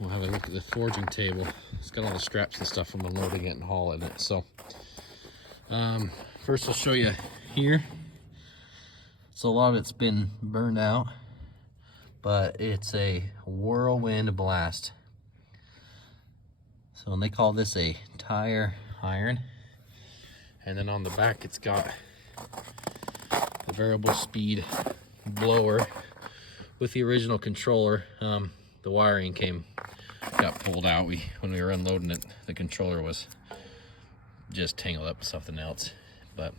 we'll have a look at the forging table. It's got all the straps and stuff from unloading it and hauling it. So first I'll show you here. So a lot of it's been burned out, but it's a whirlwind blast. So and they call this a tire iron. And then on the back it's got the variable speed blower with the original controller. The wiring got pulled out. When we were unloading it, the controller was just tangled up with something else. But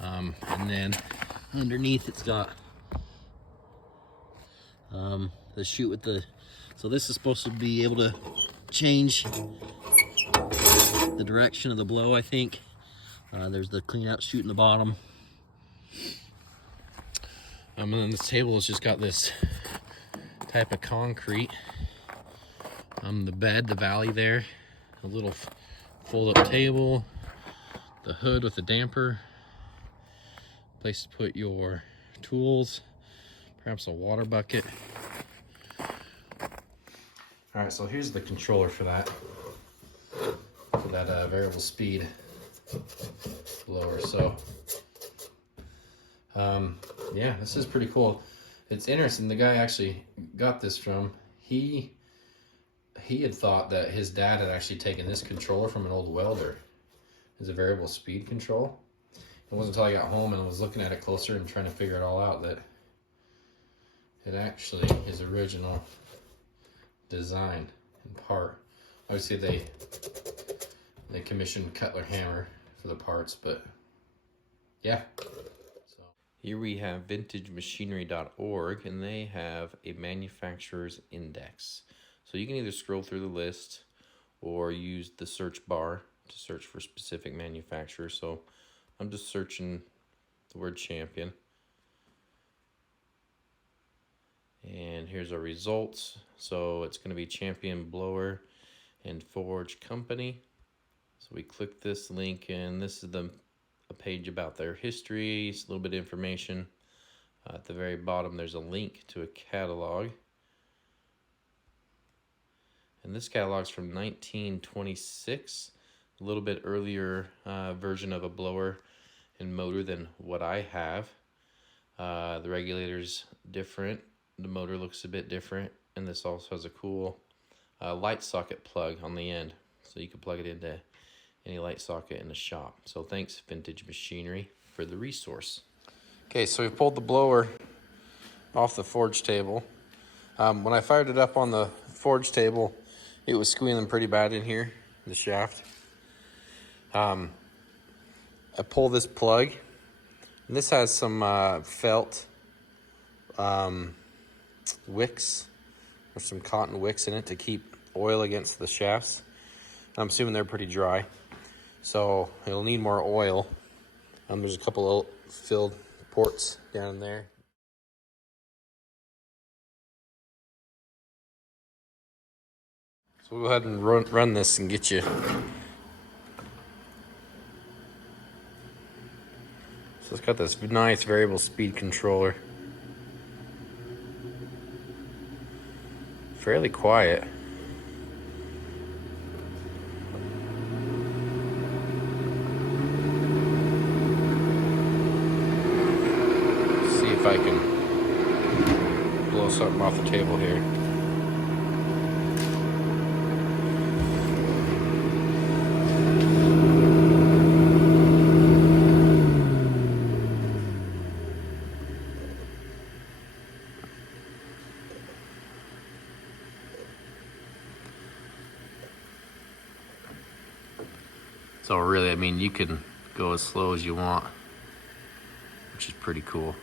and then underneath it's got the chute with the, so this is supposed to be able to change the direction of the blow, I think. There's the clean out chute in the bottom. And then this table has just got this type of concrete. The bed, the valley there, a little fold-up table, the hood with the damper, place to put your tools, perhaps a water bucket. All right, so here's the controller for that variable speed blower. So yeah, this is pretty cool. It's interesting, the guy actually got this from, he had thought that his dad had actually taken this controller from an old welder as a variable speed control. It wasn't until I got home and was looking at it closer and trying to figure it all out that it actually is original design in part. Obviously they commissioned Cutler Hammer for the parts, but yeah. So here we have vintagemachinery.org, and they have a manufacturer's index. So you can either scroll through the list or use the search bar to search for specific manufacturers. So I'm just searching the word champion. And here's our results. So it's going to be Champion Blower and Forge Company. So we click this link, and this is a page about their history. It's a little bit of information. At the very bottom, there's a link to a catalog. And this catalog's from 1926, a little bit earlier version of a blower and motor than what I have. The regulator's different. The motor looks a bit different, and this also has a cool light socket plug on the end, so you can plug it into any light socket in the shop. So thanks, Vintage Machinery, for the resource. Okay, so we pulled the blower off the forge table. When I fired it up on the forge table, it was squealing pretty bad in here, the shaft. I pull this plug, and this has some felt wicks, or some cotton wicks in it to keep oil against the shafts. I'm assuming they're pretty dry, so it'll need more oil. There's a couple of filled ports down there. So we'll go ahead and run this and get you. So it's got this nice variable speed controller. Fairly quiet. See if I can blow something off the table here. So really, I mean, you can go as slow as you want, which is pretty cool.